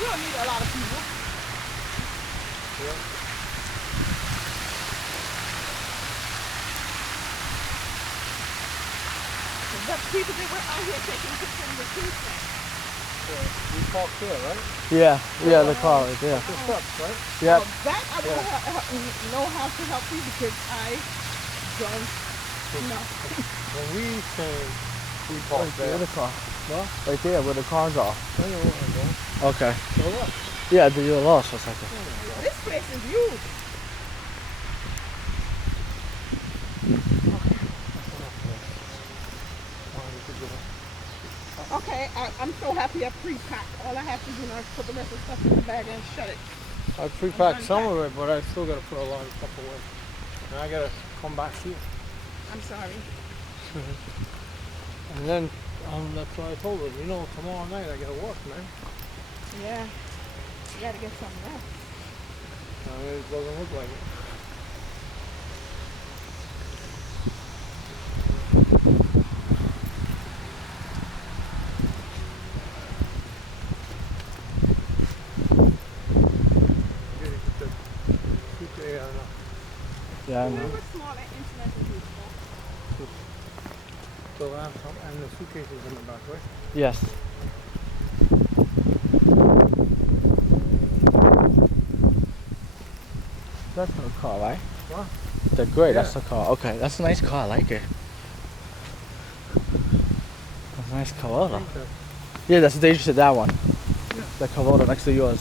You don't need a lot of people. Yeah. But people that were out here taking pictures of the Tuesday. We parked there, right? Yeah, the car right there. The steps, right? Yep. That I will know how to help you because I don't know. When we came, we Right parked there, there. the car. What? Right there where the cars are. I know where I'm going. Okay. So what? Yeah, you were lost for a second. This place is huge. Okay, I'm so happy I pre-packed. All I have to do now is put the rest of the stuff in the bag and shut it. I pre-packed some of it, but I still gotta put a lot of stuff away. And I gotta come back here. I'm sorry. And then that's what I told her. You know, tomorrow night I gotta work, man. Yeah. You gotta get some rest. I mean, it doesn't look like it. Yeah, I You know. know what smaller instruments is useful? The laptop and the suitcases in the back, right? Yes. That's the car, right? What? The gray, that's Yeah. the car. Okay, that's a nice car. I like it. That's a nice Corolla. Yeah, that's the Deja said that one. Yeah. The Corolla next to yours.